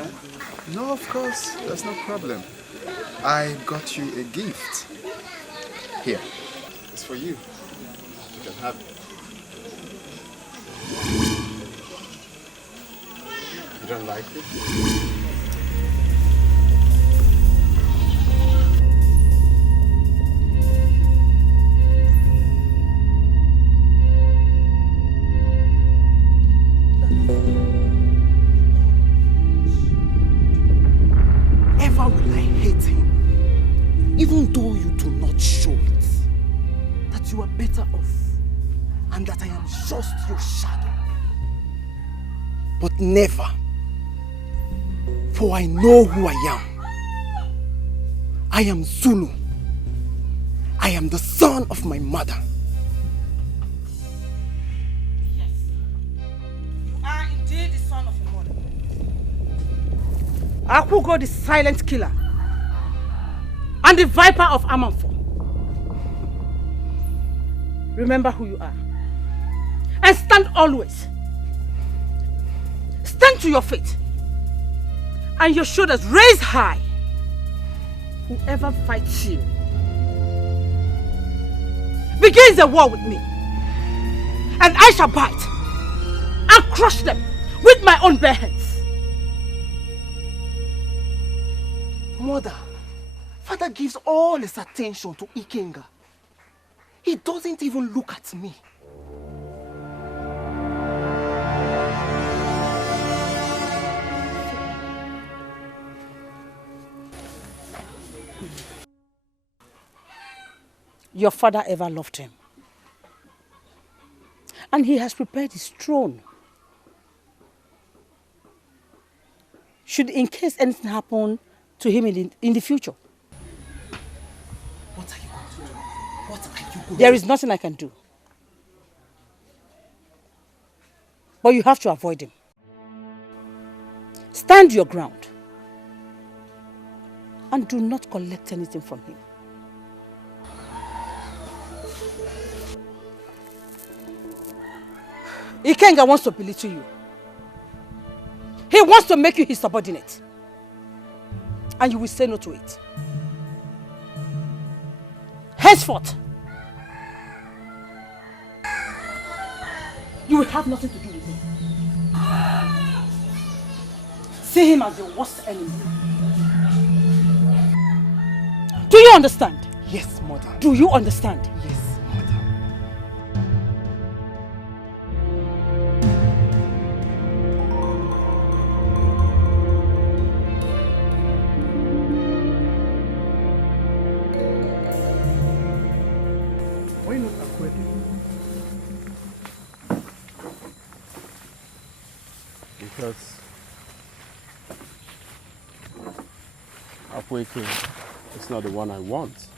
problem? No, of course, there's no problem. I got you a gift. Here, it's for you. You can have it. You don't like it? Ever will I hate him, even though you do not show it, that you are better off and that I am just your shadow. But never, for I know who I am. I am Zulu. I am the son of my mother. Yes, you are indeed the son of your mother. Akugo, the silent killer, and the viper of Amanfo. Remember who you are, and stand always. Stand to your feet, and your shoulders raised high. Whoever fights you begins a war with me, and I shall bite and crush them with my own bare hands. Mother, father gives all his attention to Ikenga. He doesn't even look at me. Your father ever loved him, and he has prepared his throne. Should in case anything happen to him in the future. What are you going to do? What are you going to do? There is nothing I can do. But you have to avoid him. Stand your ground. And do not collect anything from him. Ikenga wants to belittle you. He wants to make you his subordinate. And you will say no to it. Henceforth, you will have nothing to do with him. See him as your worst enemy. Do you understand? Yes, mother. Do you understand? Yes, mother. Why not Akwede? Because Akweke is not the one I want.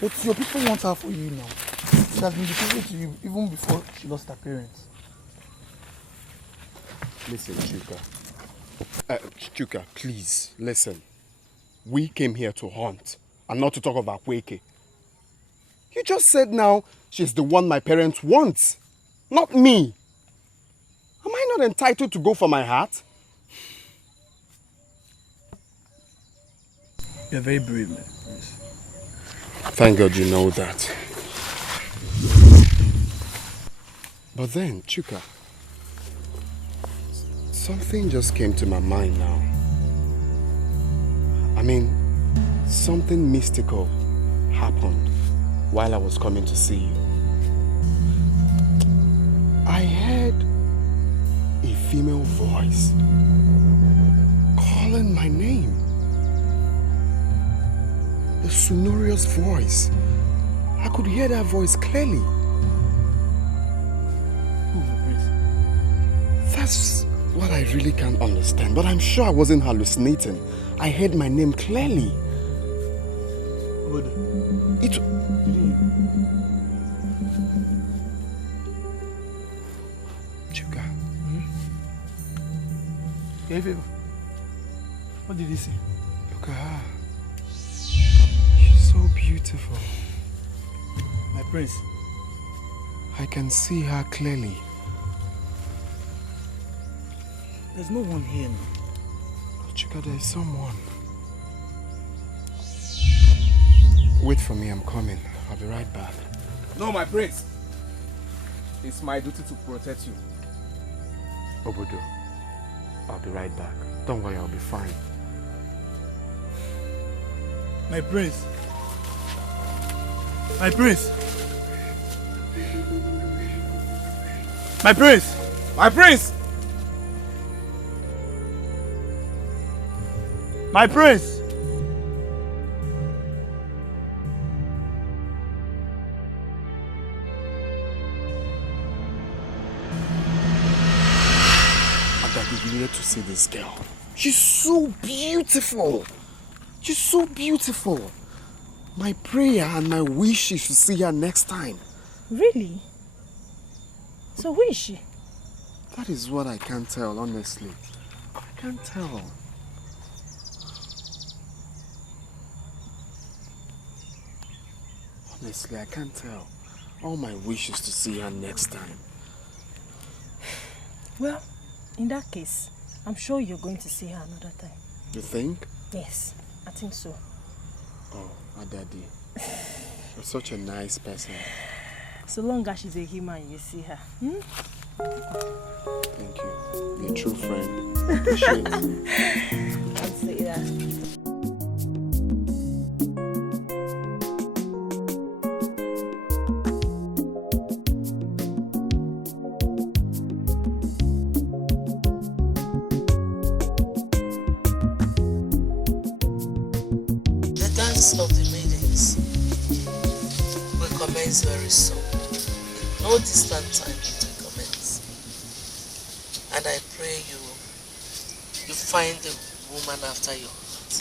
But your people want her for you now. She has been betrayed to you even before she lost her parents. Listen, Chuka, please, listen. We came here to hunt and not to talk about Akweke. You just said now she's the one my parents want, not me. Am I not entitled to go for my heart? You're very brave, man. Yes. Thank God you know that. But then, Chuka, something just came to my mind now. I mean, something mystical happened while I was coming to see you. I heard a female voice calling my name. A sonorous voice. I could hear that voice clearly. That's what I really can't understand, but I'm sure I wasn't hallucinating. I heard my name clearly. It... Chuka. What did he say? Look at her. She's so beautiful. My prince. I can see her clearly. There's no one here now. Chika, there's someone. Wait for me, I'm coming. I'll be right back. No, my prince. It's my duty to protect you. Obodo, I'll be right back. Don't worry, I'll be fine. My prince. My prince. My prince. My prince! My prince. Adadi, you need to see this girl. She's so beautiful. She's so beautiful. My prayer and my wish is to see her next time. Really? So who is she? That is what I can't tell, honestly. I can't tell. Honestly, I can't tell. All my wish is to see her next time. Well, in that case, I'm sure you're going to see her another time. You think? Yes, I think so. Oh, Adadi. You're such a nice person. So long as she's a human, you see her. Hmm? Thank you. You're a true friend. Appreciate it. I'd say that. Of the maidens will commence very soon. In no distant time it will commence. And I pray you find the woman after your heart.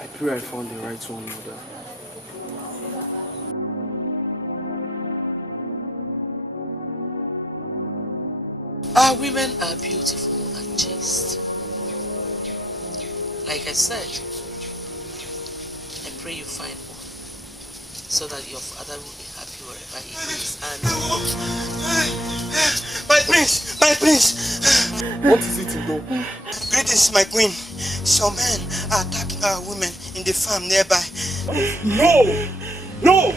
I pray I found the right one, Mother. Our women are beautiful and chaste. Like I said, I pray you find one so that your father will be happy wherever he is. And my prince! My prince! What is it, Ido? Greetings, my queen. Some men are attacking our women in the farm nearby. No! No!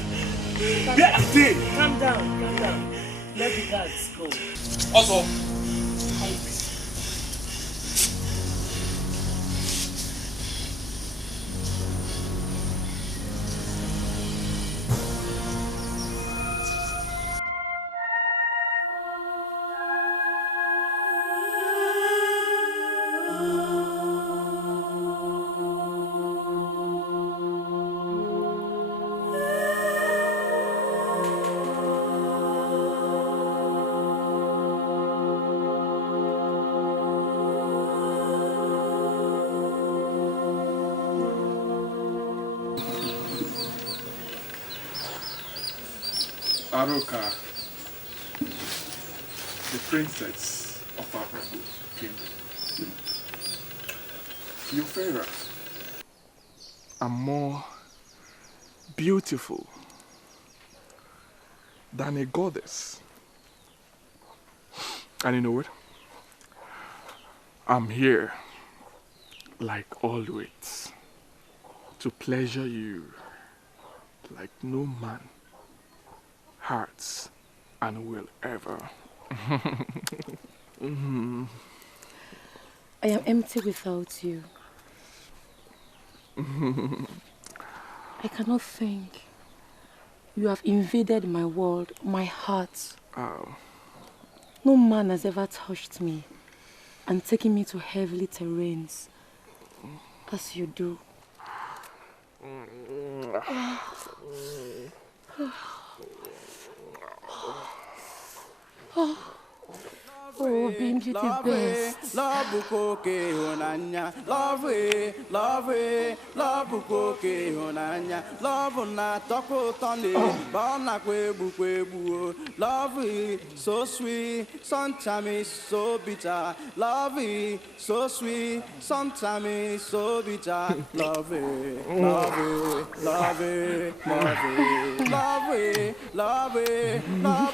They are dead! calm down. Let the guards go. Also, Aroka, the princess of our kingdom. You're fairer and more beautiful than a goddess. And you know what? I'm here, like always, to pleasure you like no man hearts and will ever. I am empty without you. I cannot think. You have invaded my world, my heart. Oh. No man has ever touched me and taken me to heavenly terrains as you do. Oh, Bimji the best. Love bukoke honanya, love bukoke honanya, love na toko tone, bona kwebu, love so sweet, sometimes so bitter, love so sweet, sometimes so bitter, love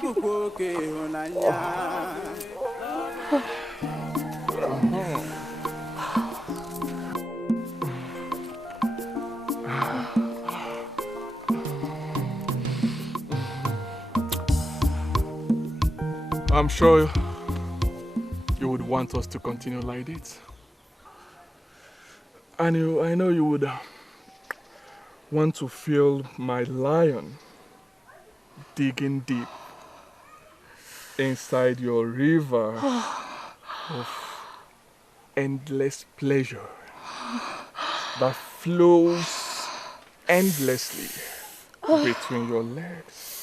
bukoke honanya. I'm sure you would want us to continue like this. And I know you would want to feel my lion digging deep inside your river of endless pleasure that flows endlessly between your legs.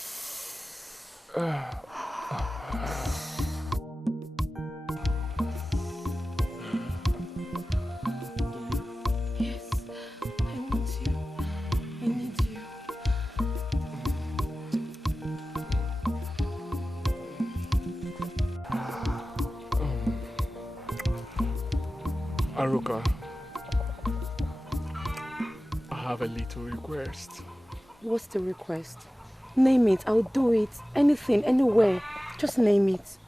Yes, I want you. I need you. Aruka, I have a little request. What's the request? Name it. I'll do it. Anything, anywhere. Just name it.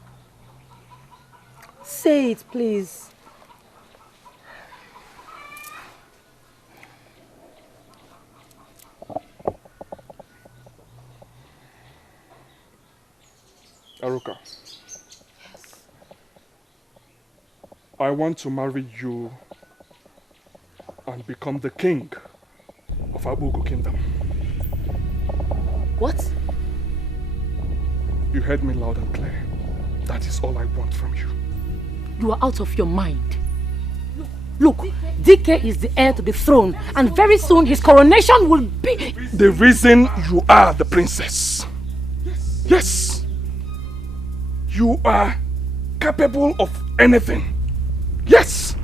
Say it, please. Aruka. Yes. I want to marry you and become the king of Abugu Kingdom. What? You heard me loud and clear. That is all I want from you. You are out of your mind. Look, Dikeh is the heir to the throne, and very soon his coronation will be... The reason you are the princess. Yes. You are capable of anything. Yes.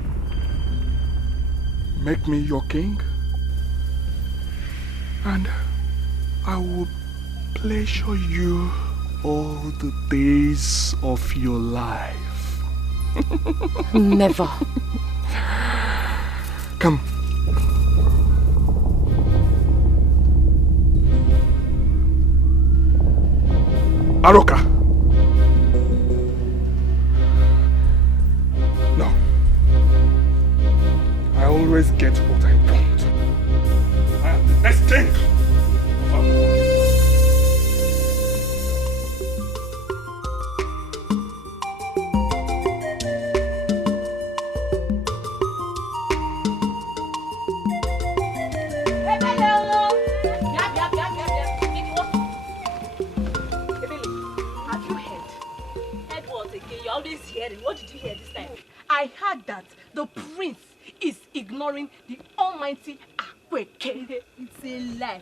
Make me your king, and I will pleasure you all the days of your life. Never. Come. Aruka. No. I always get what I want. I am the next king of Abuja. What did you hear this time? I heard that the prince is ignoring the almighty Akweke. It's a lie.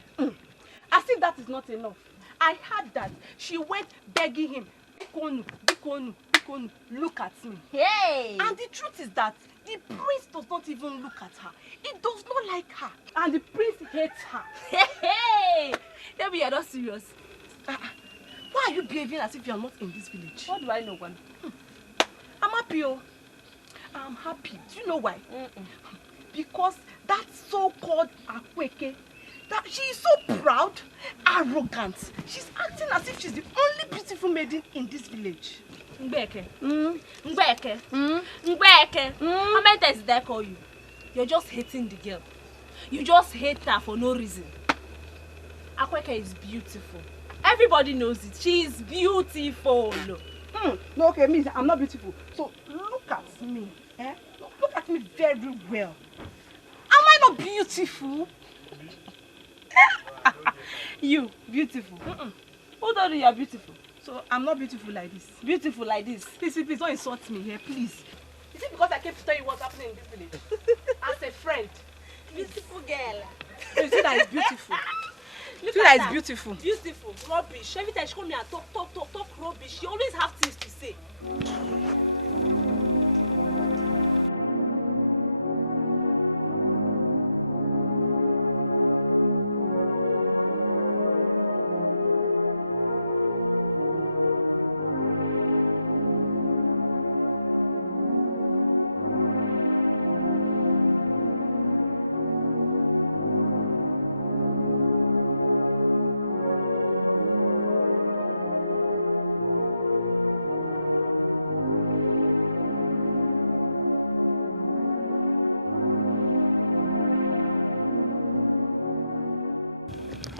As if that is not enough. I heard that she went begging him, Bikonu, Bikonu, Bikonu, look at me. Hey! And the truth is that the prince does not even look at her. He does not like her. And the prince hates her. Hey! Then we are not serious. Why are you behaving as if you are not in this village? What do I know, one? I'm happy, oh. I'm happy. Do you know why? Because that so-called Akweke, that she is so proud, arrogant. She's acting as if she's the only beautiful maiden in this village. Ngbeke. Ngbeke. Ngbeke. How many times did I call you? You're just hating the girl. You just hate her for no reason. Akweke is beautiful. Everybody knows it. She is beautiful. No, okay, me, I'm not beautiful. So look at me. Eh? Look at me very well. Am I not beautiful? You, beautiful. Who told you are beautiful? So I'm not beautiful like this. Beautiful like this. Please don't insult me here, please. Is it because I kept telling you what's happening in this village? As a friend. Beautiful girl. You see that it's beautiful. Look at that it's beautiful. Beautiful. Rubbish. Every time she come here and talk rubbish. She always have things to say.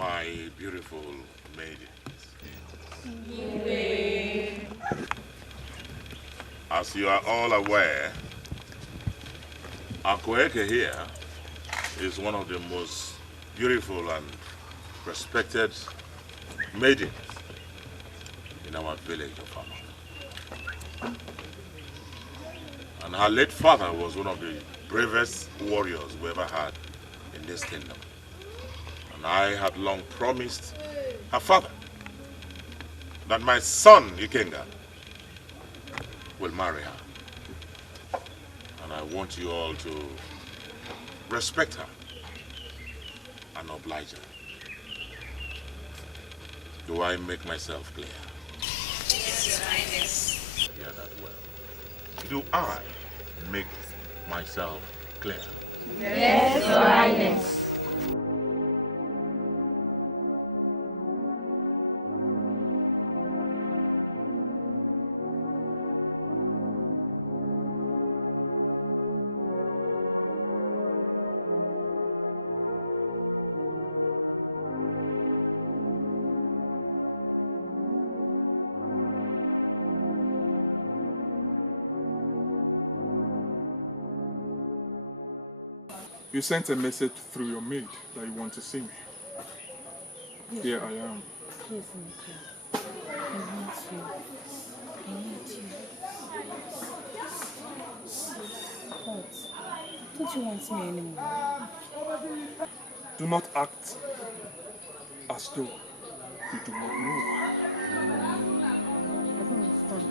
my beautiful maidens. As you are all aware, Akweke here is one of the most beautiful and respected maidens in our village of Amaka. And her late father was one of the bravest warriors we ever had in this kingdom. And I had long promised her father that my son, Ikenga, will marry her. And I want you all to respect her and oblige her. Do I make myself clear? Yes, Your Highness. Hear that well. Do I make myself clear? Yes, Your Highness. You sent a message through your maid that you want to see me. Yes. Here I am. Please, Nike. I want you. I need you. But don't you want me anymore? Do not act as though you do not know. I don't understand.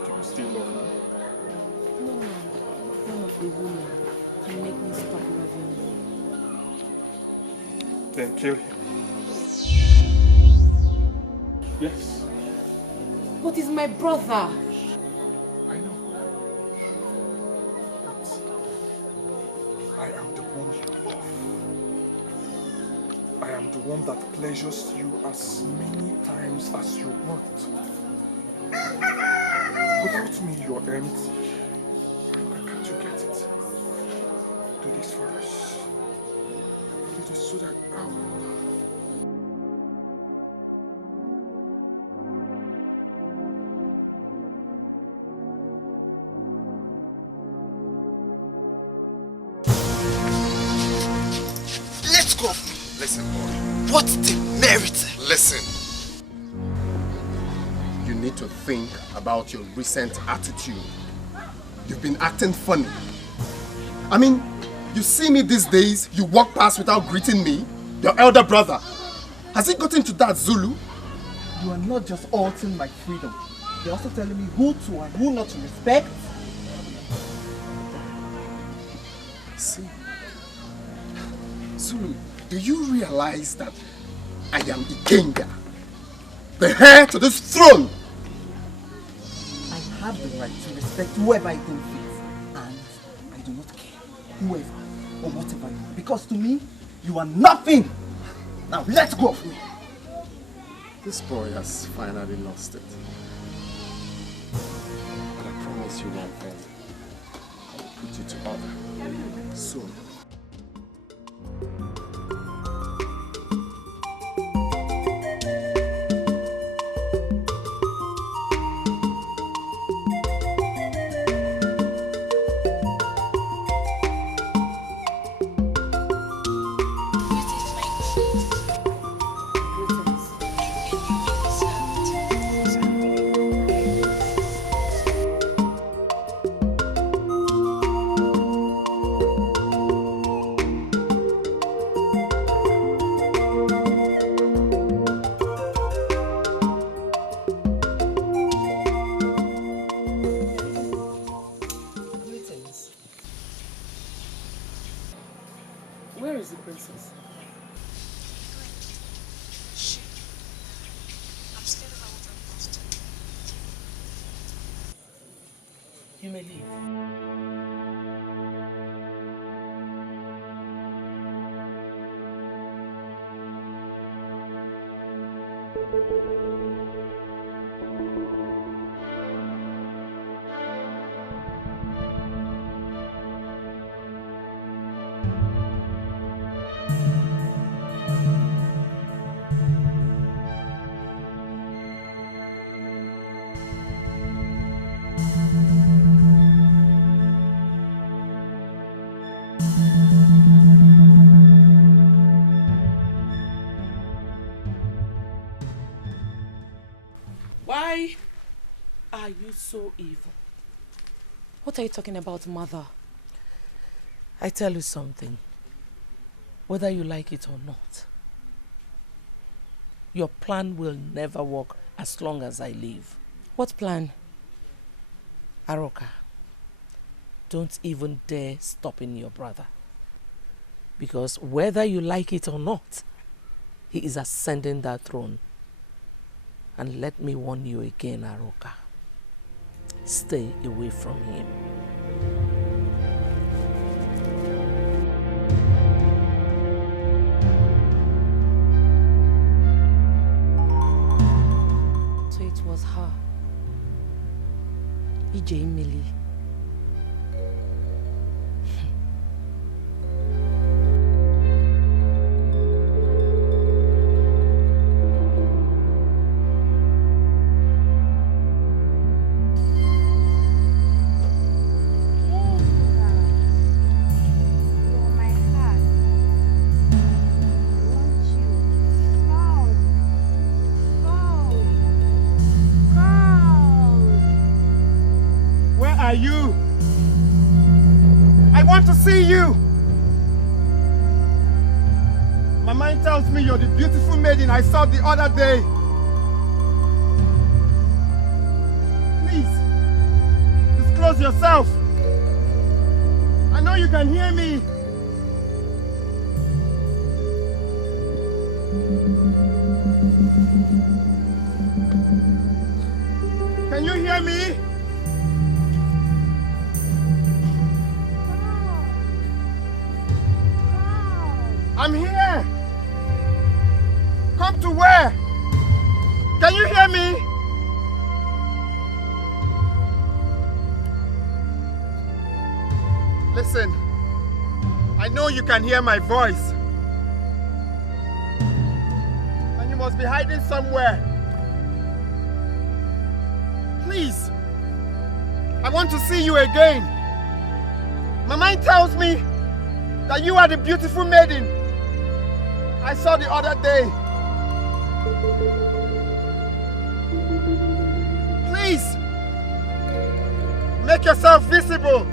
Do you still love me? No, none of the women can make me stop loving you. Then kill him. Yes. But he's my brother. I know. But I am the one you love. I am the one that pleasures you as many times as you want. Without me, you're empty. Can't you get it? Do this for us. Do this so that Let's go. Listen, boy. What's the merit? Listen. You need to think about your recent attitude. You've been acting funny. I mean, you see me these days, you walk past without greeting me, your elder brother. Has it gotten to that, Zulu? You are not just altering my freedom. You're also telling me who to and who not to respect. See, Zulu, do you realize that I am Ikenga, the heir to this throne? I have the right to respect whoever I think fits, and I do not care whoever or whatever you are, because to me, you are nothing. Now let go of me. This boy has finally lost it. But I promise you one thing. I'll put you to order soon. Where is the princess? I'm scared about what I'm about to do. You may leave. Why are you so evil? What are you talking about, mother? I tell you something. Whether you like it or not, your plan will never work as long as I live. What plan? Aroka, don't even dare stopping your brother. Because whether you like it or not, he is ascending that throne. And let me warn you again, Aroka. Stay away from him. So it was her. EJ Millie. Are you? I want to see you. My mind tells me you're the beautiful maiden I saw the other day. Please, disclose yourself. I know you can hear me. Can you hear me? I'm here. Come to where? Can you hear me? Listen, I know you can hear my voice. And you must be hiding somewhere. Please, I want to see you again. My mind tells me that you are the beautiful maiden I saw the other day. Please, make yourself visible.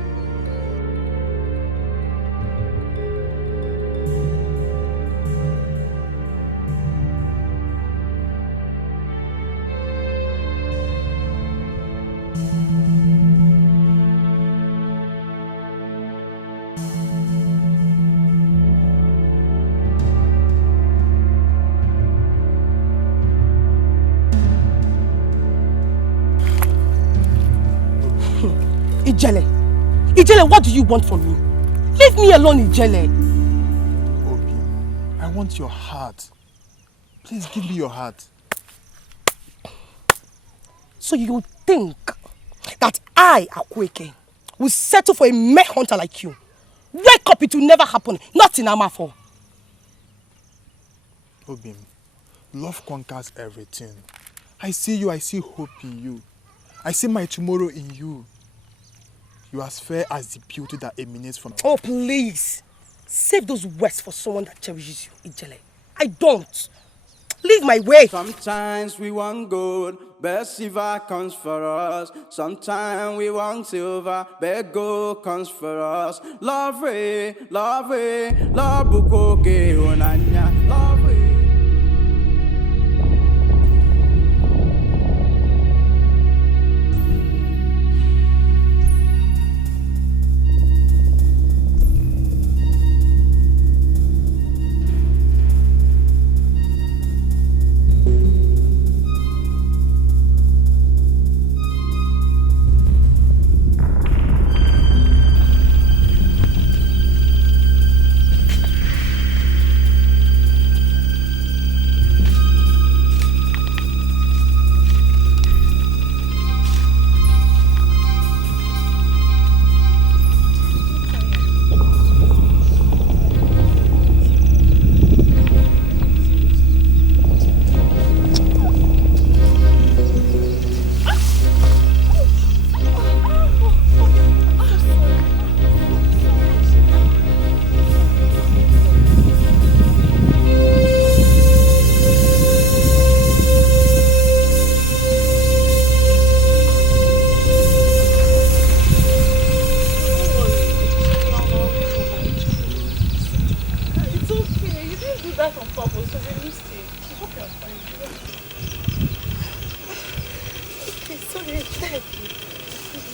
Ijele, what do you want from me? Leave me alone, Ijele. Obi, I want your heart. Please give me your heart. So you think that I, Akweke, will settle for a mere hunter like you? Wake up, it will never happen. Not in Amafo. Obi, love conquers everything. I see you, I see hope in you. I see my tomorrow in you. You are as fair as the beauty that emanates from... Oh, please. Save those words for someone that cherishes you, Ijele. I don't. Leave my way. Sometimes we want gold, but silver comes for us. Sometimes we want silver, but gold comes for us. Love, love, love, bukoke, onanya, love. okay, stay.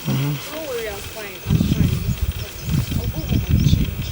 Don't worry, I'm fine. I'm fine. I'll go home and change.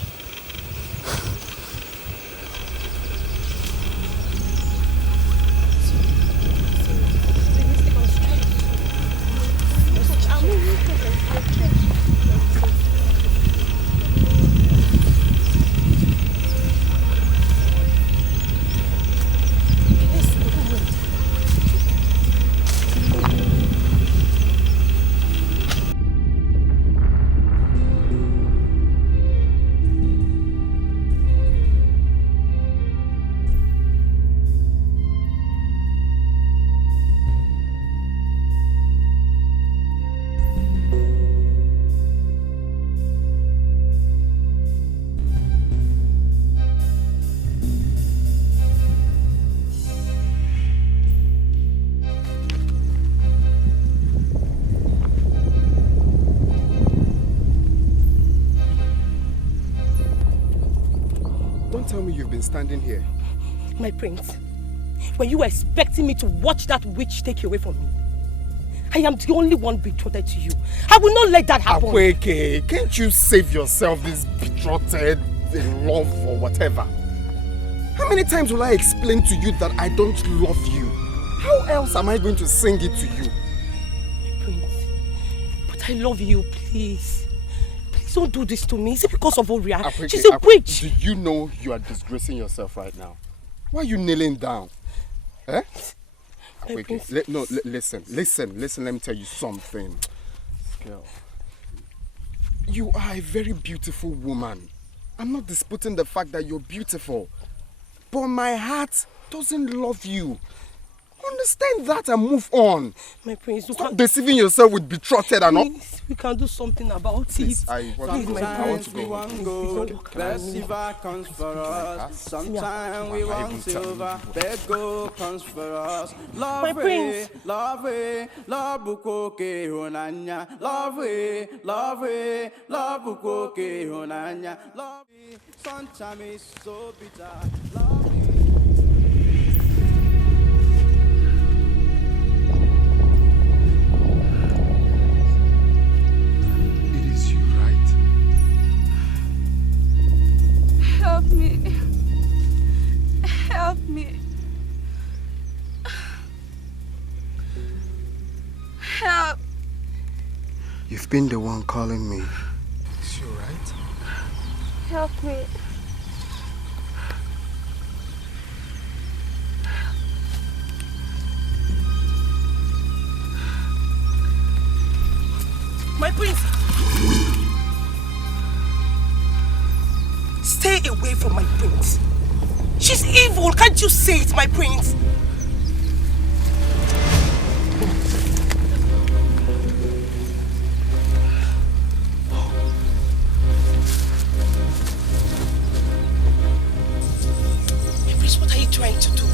Tell me you've been standing here. My prince, were you expecting me to watch that witch take you away from me? I am the only one betrothed to you. I will not let that happen. Akweke, can't you save yourself this betrothed in love or whatever? How many times will I explain to you that I don't love you? How else am I going to sing it to you? My prince, but I love you, please. Don't do this to me. Is it because of Oria? She's a witch. Do you know you are disgracing yourself right now? Why are you kneeling down? Eh? Listen, let me tell you something. Girl, you are a very beautiful woman. I'm not disputing the fact that you're beautiful. But my heart doesn't love you. Understand that and move on. My prince, stop deceiving yourself with betrothed and all. We can do something about it. I want to go. Best silver comes for us. Sometimes we want silver. Best gold comes for us. Love way, love way, love bukoke honanya. Love way, love way, love bukoke honanya. Love way, sometimes it's so bitter. Love way. Help me. Help me. Help. You've been the one calling me. Is you right? Help me. My prince! Stay away from my prince. She's evil, can't you say it, my prince? My prince, what are you trying to do?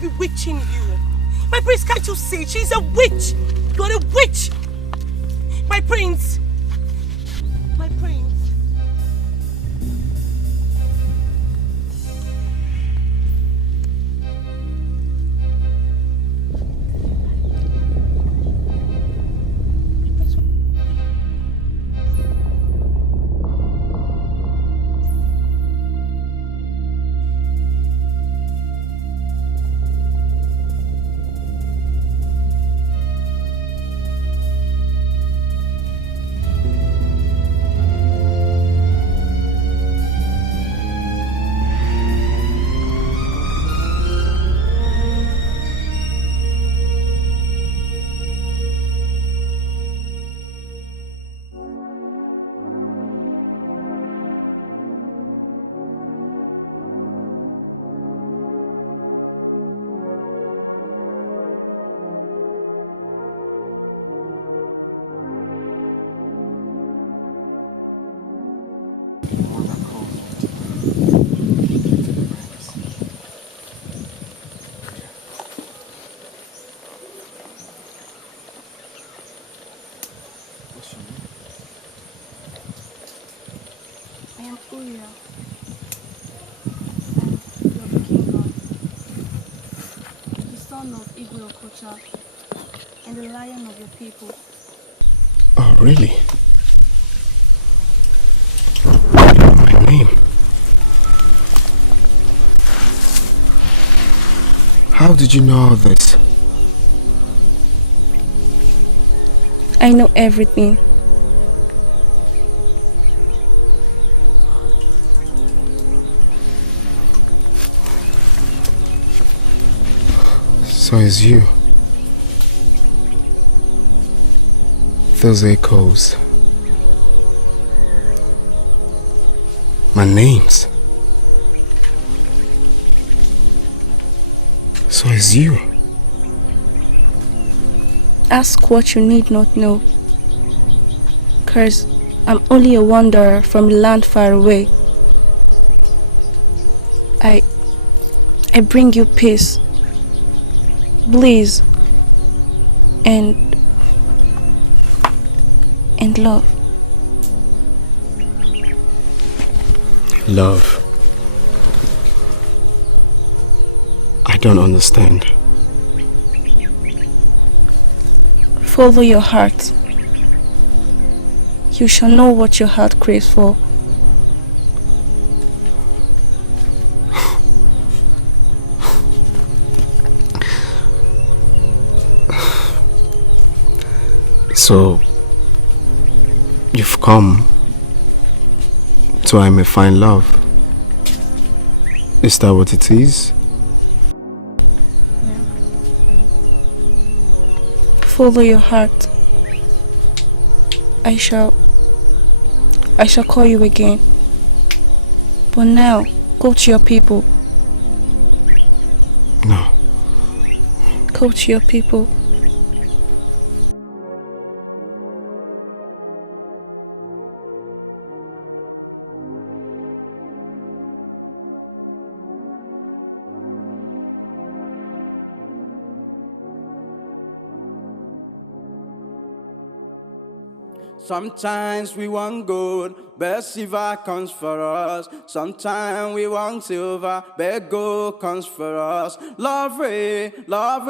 Bewitching you. My prince, can't you see? She's a witch. You're a witch. My prince. My prince. your culture and the lion of your people. Oh, really? My name? How did you know all this? I know everything. So it's you. Those echoes. My names. So it's you. Ask what you need not know. 'Cause I'm only a wanderer from the land far away. I bring you peace, bliss, and love. Love. I don't understand. Follow your heart. You shall know what your heart craves for. So, you've come so I may find love. Is that what it is? Follow your heart. I shall call you again. But now, go to your people. No. Go to your people. Sometimes we want gold, but silver comes for us. Sometimes we want silver, but gold comes for us. Love we, love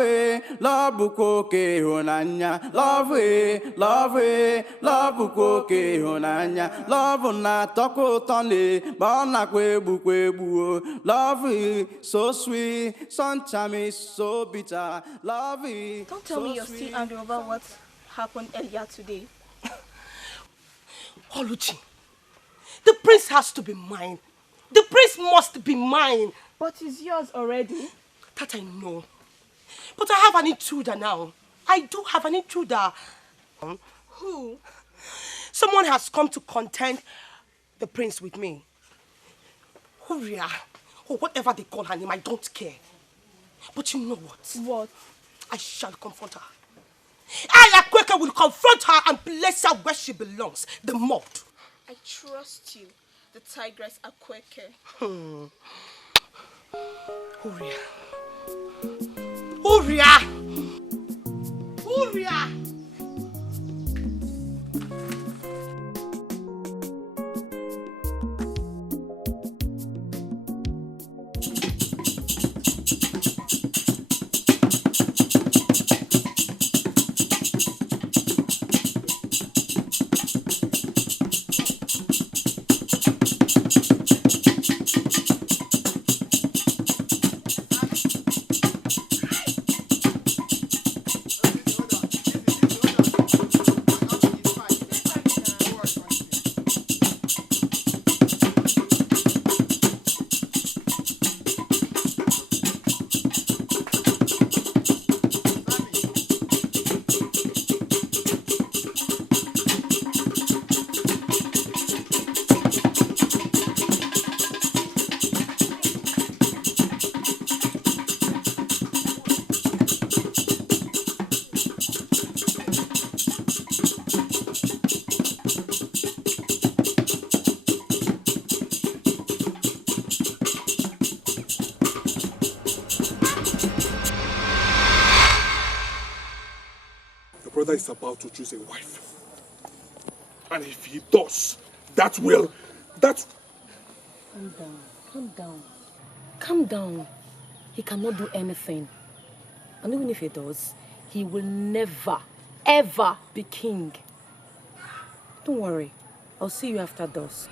bukoke honanya. Love we, love bukoke honanya. Love na toko tone, bana kwebu. Love we, so sweet, sometimes it's so bitter. Love we. Don't tell me you're still angry over what happened earlier today. Oluchi, the prince has to be mine. The prince must be mine. But it's yours already. That I know. But I have an intruder now. I do have an intruder. Who? Someone has come to contend the prince with me. Huria, or whatever they call her name, I don't care. But you know what? What? I shall confront her. I, Akweke, will confront her and place her where she belongs, the mud. I trust you, the tigress Akweke. Huria. Huria! Huria! Brother is about to choose a wife. And if he does, that will... Calm down, calm down. Calm down. He cannot do anything. And even if he does, he will never, ever be king. Don't worry. I'll see you after dusk.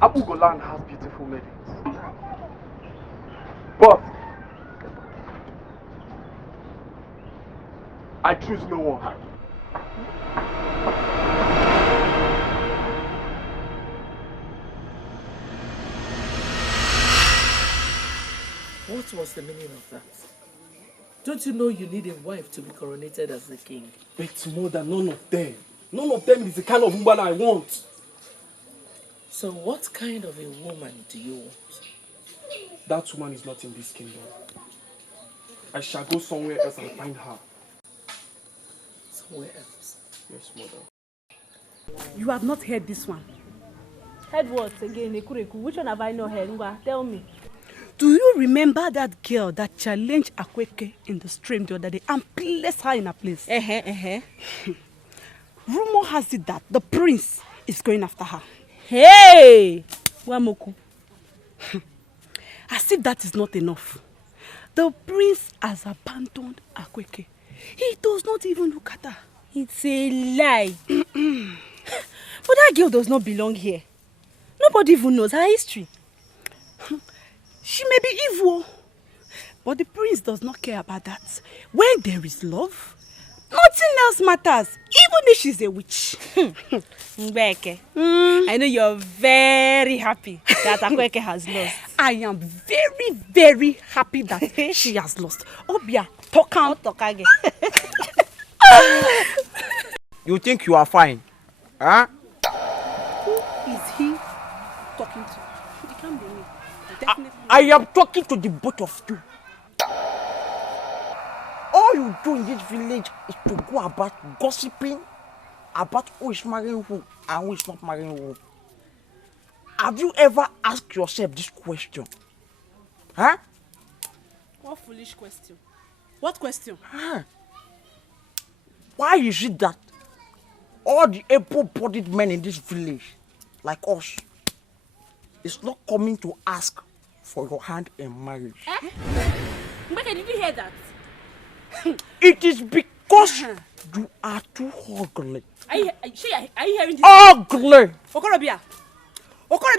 Abu Golan has beautiful maidens. But I choose no one. What was the meaning of that? Don't you know you need a wife to be coronated as the king? But mother, none of them. None of them is the kind of woman I want. So what kind of a woman do you want? That woman is not in this kingdom. I shall go somewhere else and find her. Somewhere else? Yes, mother. You have not heard this one. Heard what again, Ekureku? Which one have I not heard? Ngwa, tell me. Do you remember that girl that challenged Akweke in the stream the other day and placed her in her place? Rumor has it that the prince is going after her. Hey! Wamoku. As if that is not enough, the prince has abandoned Akweke. He does not even look at her. It's a lie. But that girl does not belong here. Nobody even knows her history. She may be evil, but the prince does not care about that. When there is love, nothing else matters, even if she's a witch. Mbeke, I know you're very happy that Akweke has lost. I am very, very happy that she has lost. Obia, Tokage. You think you are fine? Huh? Who is he talking to? It can't be me. Definitely. I am talking to the both of you. All you do in this village is to go about gossiping about who is marrying who and who is not marrying who. Have you ever asked yourself this question? Huh? What foolish question? What question? Huh? Why is it that all the able-bodied men in this village, like us, is not coming to ask for your hand in marriage? Mbeke, did you hear that? It is because you are too ugly. Are you hearing this? Ugly! Okorobia,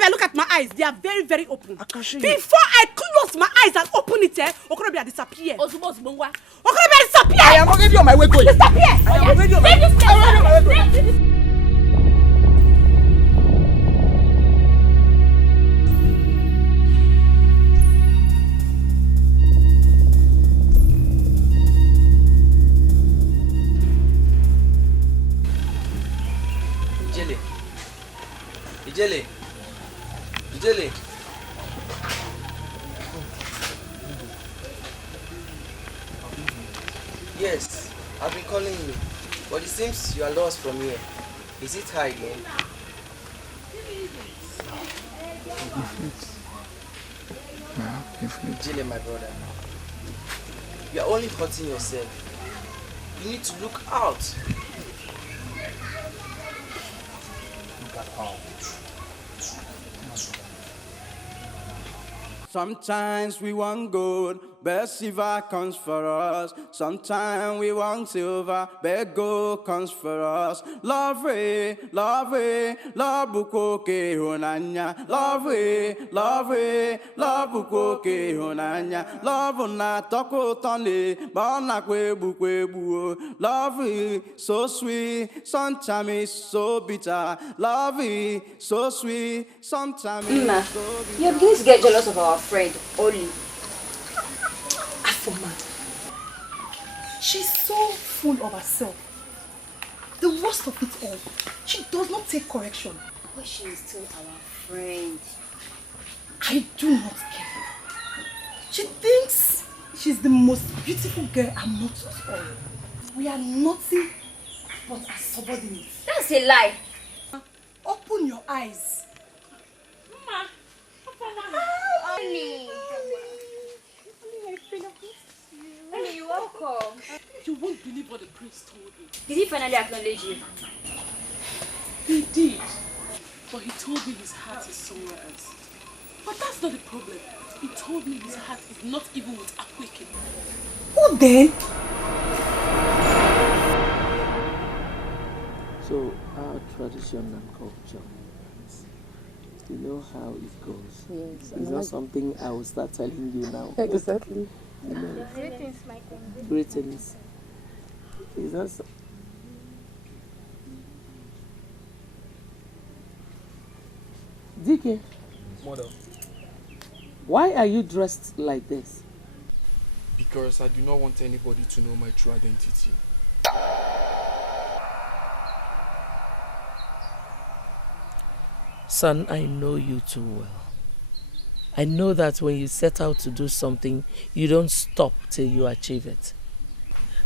look at my eyes. They are very, very open. Before I close my eyes and open it, Okorobia disappear. Okorobia disappear! I am already on my way going. Disappear! I am already on my way going. Ijele. Yes. I've been calling you, but it seems you are lost from here. Is it her again? Jile, my brother, you are only hurting yourself. You need to look out. Look at how. Sometimes we want gold, but silver comes for us. Sometimes we want silver, but gold comes for us. Love bukoke honanya. Love bukoke honanya. Love na toko tone, bana kwebu. Love is so sweet, sometimes it's so bitter. Love is so sweet, sometimes Mma, it's so bitter. you're beginning to get jealous of our friend, Oli. Afoma. She's so full of herself. The worst of it all, she does not take correction. But she is still our friend. I do not care. She thinks she's the most beautiful girl amongst us all. We are nothing but as subordinates. That's a lie. Open your eyes. Mama, Oli. Oli, you're welcome. You won't believe what the prince told me. Did he finally acknowledge you? He did. But he told me his heart is somewhere else. But that's not the problem. He told me his heart is not even with Akweke. Who then? So, our tradition and culture, you know how it goes. Yes. It's not something I will start telling you now. Exactly. You know. Greetings, my queen. Greetings. It's not so. Dikeh, Mother, why are you dressed like this? because I do not want anybody to know my true identity. Son, I know you too well. I know that when you set out to do something, you don't stop till you achieve it.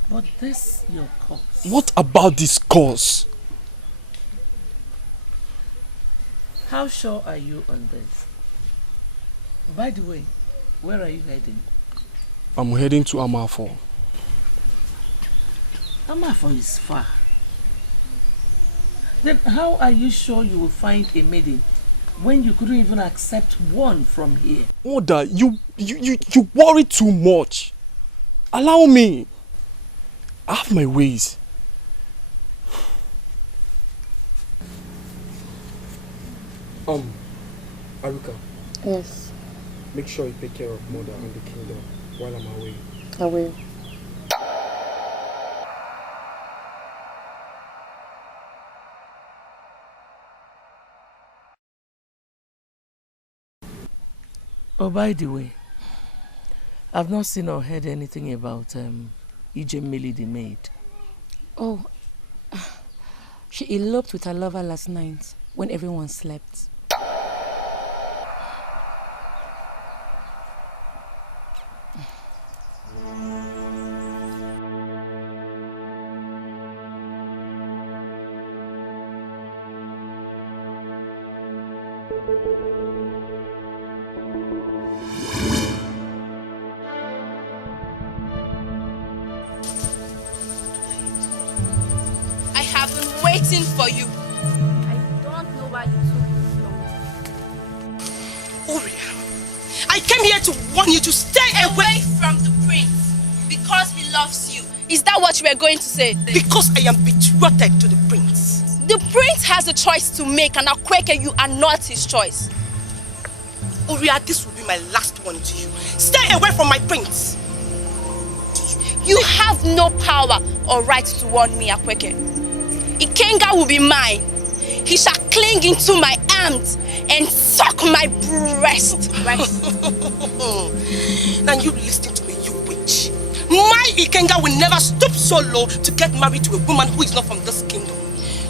But this, your cause. What about this cause? How sure are you on this? By the way, where are you heading? I'm heading to Amafo. Amafo is far. Then how are you sure you will find a maiden when you couldn't even accept one from here? Mother, you worry too much. Allow me. I have my ways. Aruka. Yes, Make sure you take care of Mother and the kingdom while I'm away. I will. Oh, by the way, I've not seen or heard anything about Ije Millie the maid. Oh, she eloped with her lover last night when everyone slept. I have been waiting for you. I don't know why you took this long. Oria, I came here to warn you to stay away From the prince. Because he loves you. Is that what you were going to say? because I am betrothed to the prince. The prince has a choice to make, and Akweke, you are not his choice. Oria, this will be my last one to you. Stay away from my prince. You have no power or right to warn me, Akweke. Ikenga will be mine. He shall cling into my arms and suck my breast. Now you listen to me, you witch. My Ikenga will never stoop so low to get married to a woman who is not from this kingdom.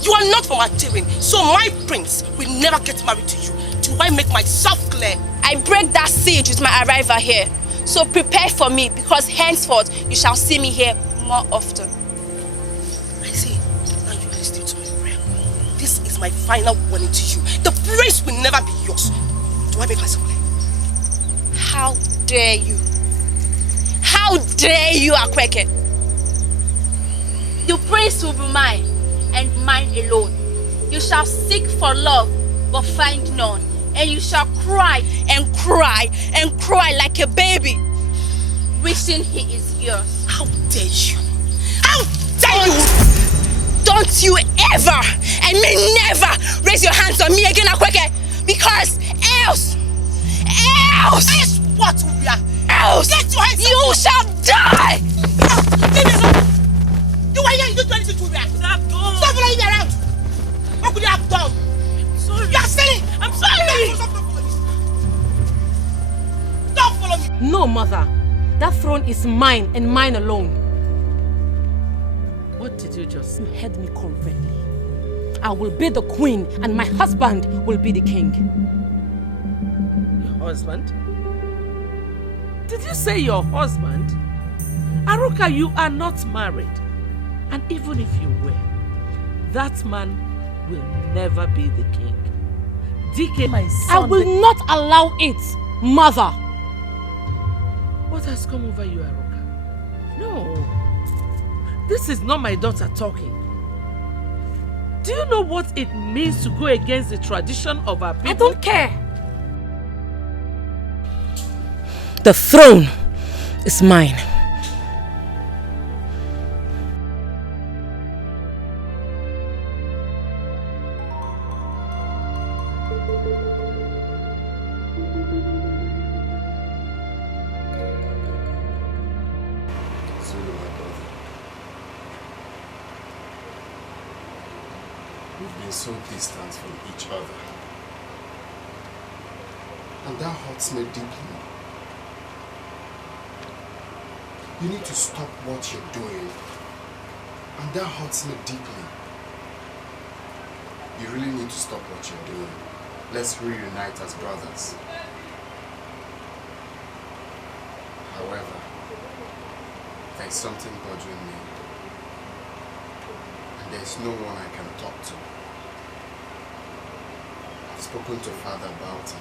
You are not from Aterin, so my prince will never get married to you. Do I make myself clear? I break that siege with my arrival here. So prepare for me, because henceforth you shall see me here more often. is my final warning to you. The prince will never be yours. Do I make myself clear? How dare you? How dare you, Akweke? The prince will be mine, and mine alone. You shall seek for love, but find none. And you shall cry and cry and cry like a baby, wishing he is yours. How dare you? How dare you? Don't you ever, and may never, raise your hands on me again, Akweke. Because else what, Ubia? Else, get your hands you shall die! You are here, you do anything to Ubia. Stop following me around. What could you have done? Sorry. You are silly. I'm sorry. Don't follow me. No, mother. That throne is mine and mine alone. What did you just say? You heard me correctly. I will be the queen and my husband will be the king. Your husband? Did you say your husband? Aruka, you are not married. And even if you were, that man will never be the king. Dikeh, my son... I will not allow it, mother. What has come over you, Aruka? No. This is not my daughter talking. Do you know what it means to go against the tradition of our people? I don't care. The throne is mine. So distant from each other, and that hurts me deeply. You need to stop what you're doing, and that hurts me deeply. You really need to stop what you're doing. Let's reunite as brothers. However, there's something bothering me, and there's no one I can talk to. Spoken to Father about it,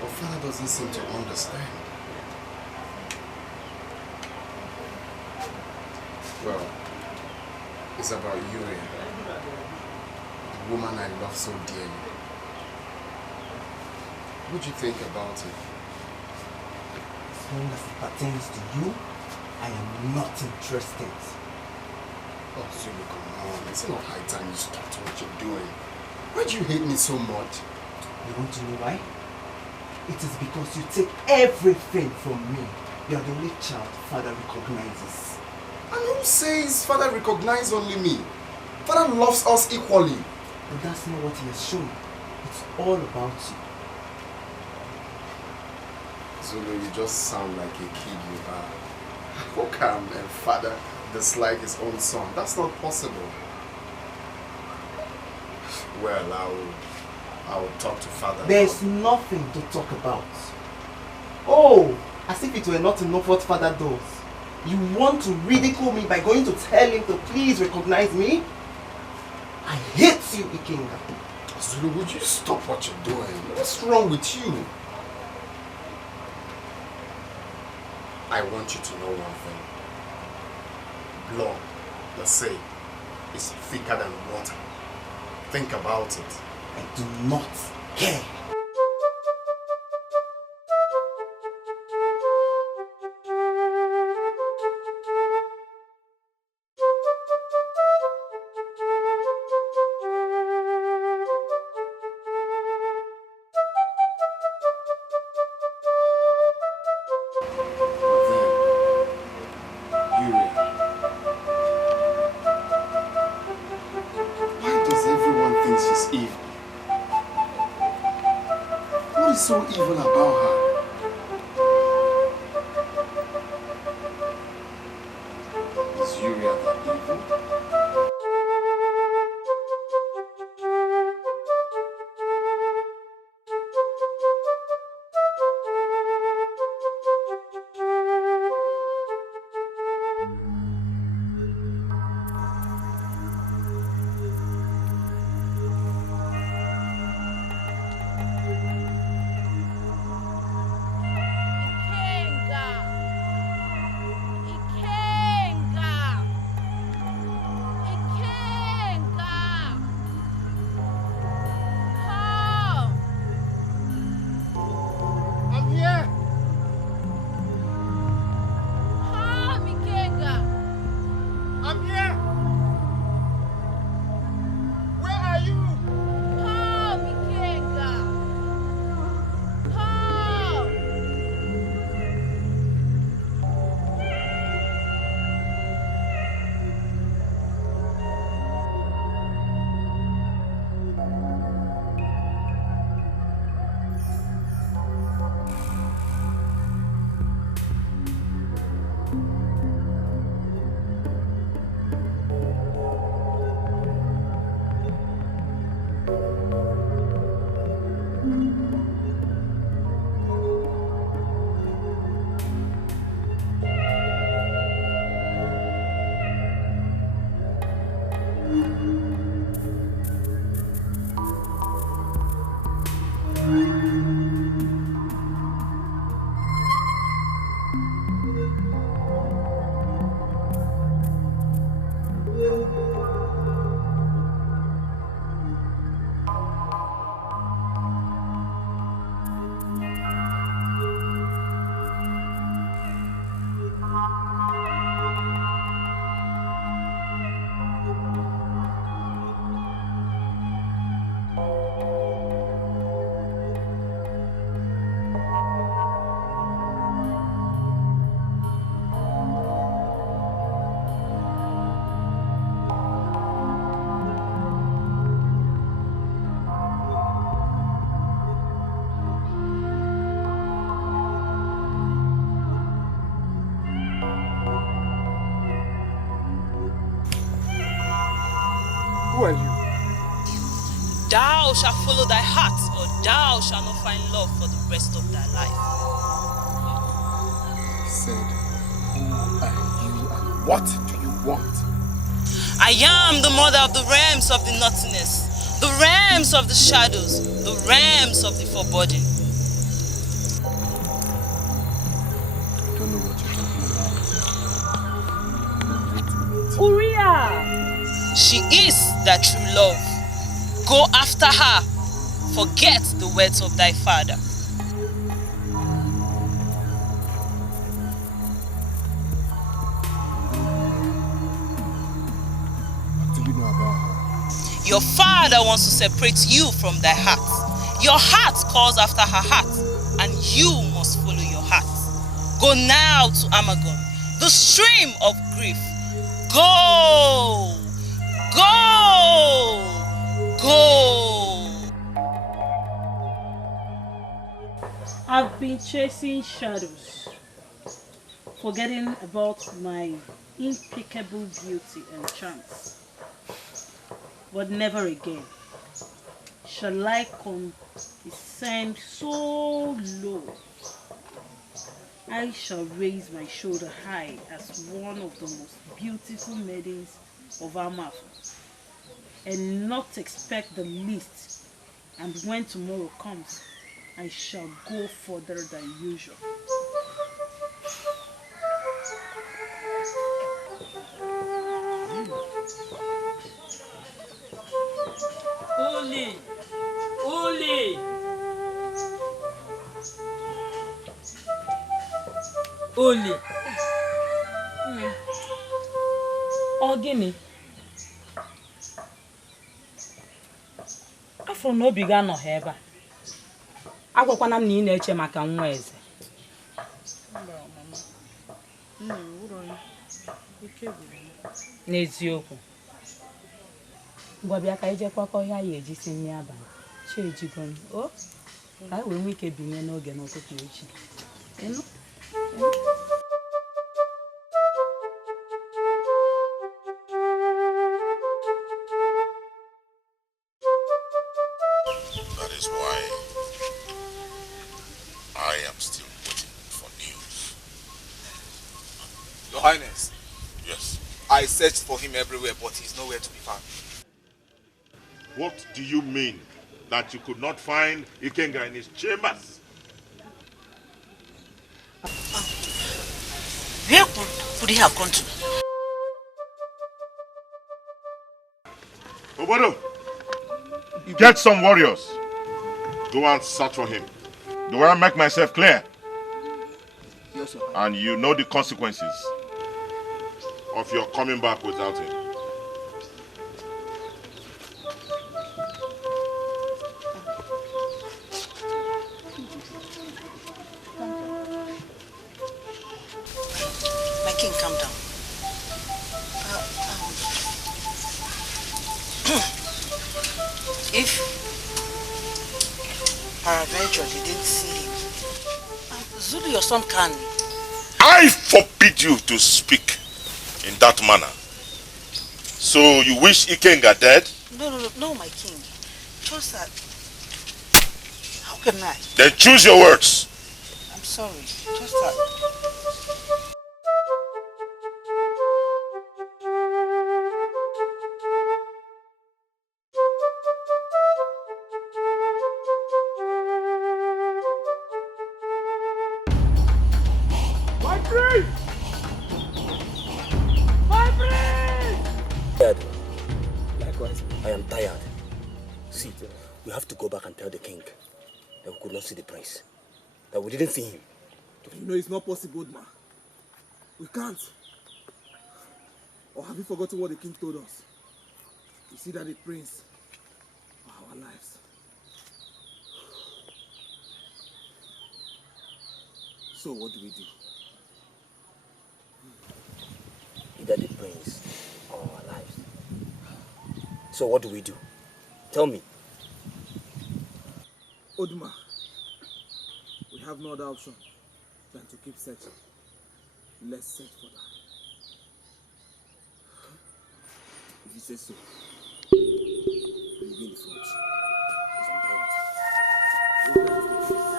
but Father doesn't seem to understand. Well, it's about Uri, the woman I love so dearly. What do you think about it? As long as it pertains to you, I am not interested. Oh, Zulu, come on. It's not high time you stop what you're doing. Why do you hate me so much? You want to know why? It is because you take everything from me. You are the only child Father recognizes. And who says Father recognizes only me? Father loves us equally. But that's not what he has shown. It's all about you. Zulu, you just sound like a kid you are. How can a father dislike his own son? That's not possible. Well, I will talk to Father. There's nothing to talk about. Oh, as if it were not enough what Father does. You want to ridicule me by going to tell him to please recognize me? I hate you, Ikenga. Zulu, would you stop what you're doing? What's wrong with you? I want you to know one thing. Blood, they say, is thicker than water. Think about it. I do not care. So evil about her. Is Uriah that evil? Who are you? Thou shalt follow thy heart, or thou shalt not find love for the rest of thy life. He said, who are you and what do you want? I am the mother of the realms of the nothingness, the realms of the shadows, the realms of the foreboding. I don't know what you're talking about. Uriah! She is thy true love. Go after her. Forget the words of thy father. What do you know about her? Your father wants to separate you from thy heart. Your heart calls after her heart, and you must follow your heart. Go now to Amagon, the stream of grief. Go! Go! Go! I've been chasing shadows, forgetting about my impeccable beauty and charms. But never again shall I condescend so low. I shall raise my shoulder high as one of the most beautiful maidens of Amafu, and not expect the least, and when tomorrow comes, I shall go further than usual. Uli! Uli! Uli! Ọ gịnị? Afọ na obi ga-anọghị ebe a. Agwakwana m na ị na-eche maka nwa eze. N'eziokwu. Ngwa bịa ka ije kwakọ ihe anyị eji si nri abalị. Chi ejigo m. O? Ka anyị wee nwee ike binye n'oge n'ụtụtụ echi. Ịnụ? That is why I am still waiting for news. Your Highness. Yes. I searched for him everywhere, but he's nowhere to be found. What do you mean? That you could not find Ikenga in his chambers? Where could he have gone to? Obodo, get some warriors. Go and search for him. Do I make myself clear? Yes, sir. And you know the consequences of your coming back without him. My king, calm down. If peradventure you didn't see him, Zulu, your son, can. I forbid you to speak in that manner. So you wish Ikenga dead? No, my king. Just that. How can I? Then choose your words. I'm sorry. Just that. My prince! My prince! Likewise, I am tired. See, we have to go back and tell the king that we could not see the prince, that we didn't see him. You know it's not possible, man. We can't. Or have you forgotten what the king told us? You see that the prince are our lives. So what do we do? Either the prince or our lives. So what do we do? Tell me. Oduma, we have no other option than to keep searching. Let's search for that. If you say so. be in the front. Because I'm tired. Go back to the place.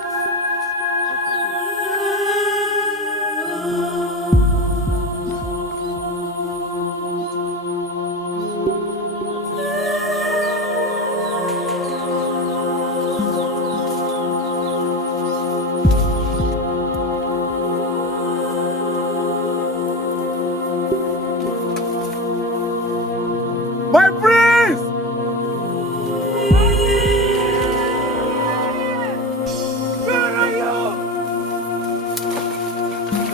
My prince! Where are you?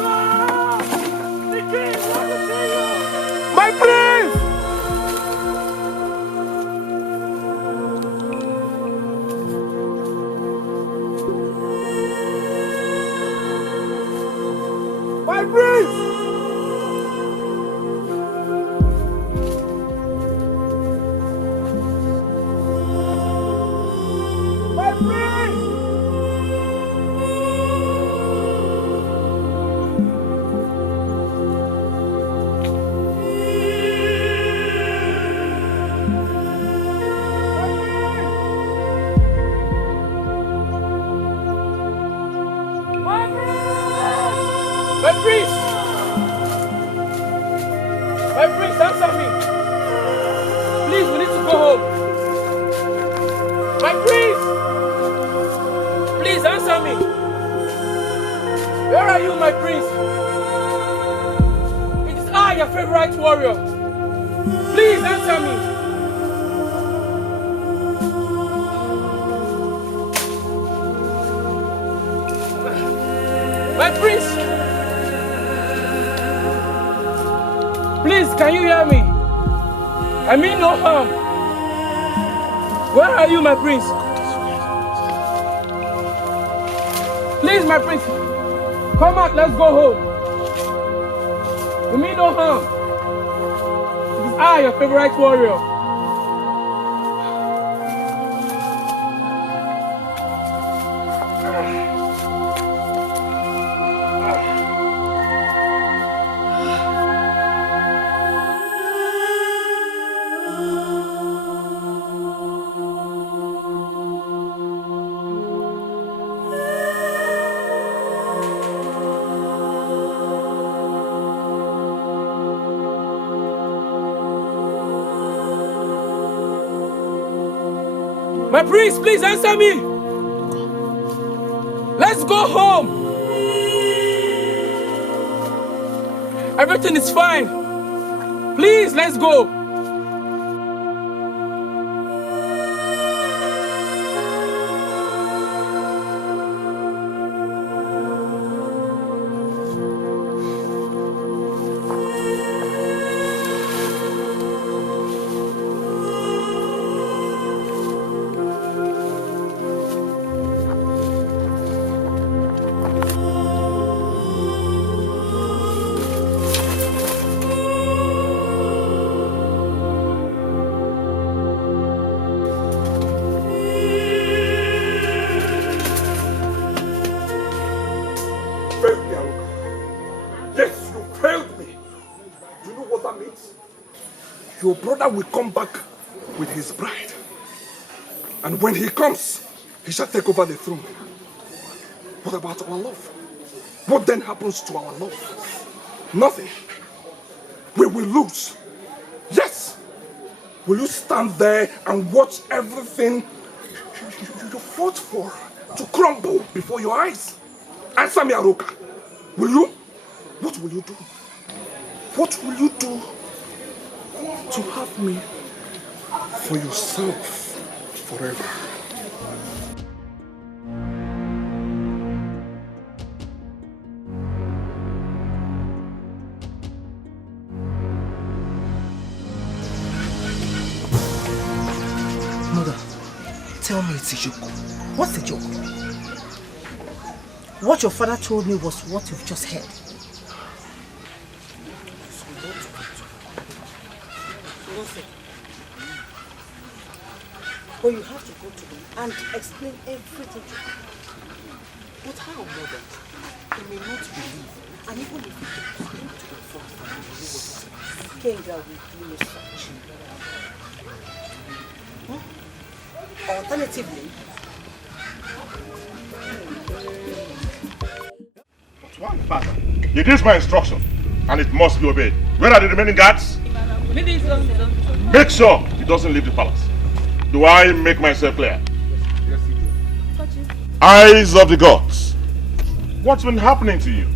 Ah! The king wants to see you! My prince! My prince! My prince! My priest! My priest, answer me! Please, we need to go home. My priest! Please answer me! Where are you, my prince? It is I, your favorite warrior. Please answer me! My prince! Please, can you hear me? I mean no harm. Where are you, my prince? Please, my prince, come out, let's go home. You mean no harm. It is I, your favorite warrior. My prince, please answer me. Let's go home. Everything is fine. Please, let's go. Your brother will come back with his bride. And when he comes, he shall take over the throne. What about our love? What then happens to our love? Nothing. We will lose. Yes. Will you stand there and watch everything you fought for to crumble before your eyes? Answer me, Aroka. Will you? What will you do? What will you do to have me for yourself forever? Mother, tell me it's a joke. What's the joke? What your father told me was what you've just heard. But you have to go to them and explain everything to them. But how, Mother? They may not believe. And even if you explain to them first, they will know what it is. Kenga will do no such. Alternatively, But why, Father? It is my instruction, and it must be obeyed. Where are the remaining guards? Make sure he doesn't leave the palace. Do I make myself clear? Eyes of the gods, what's been happening to you?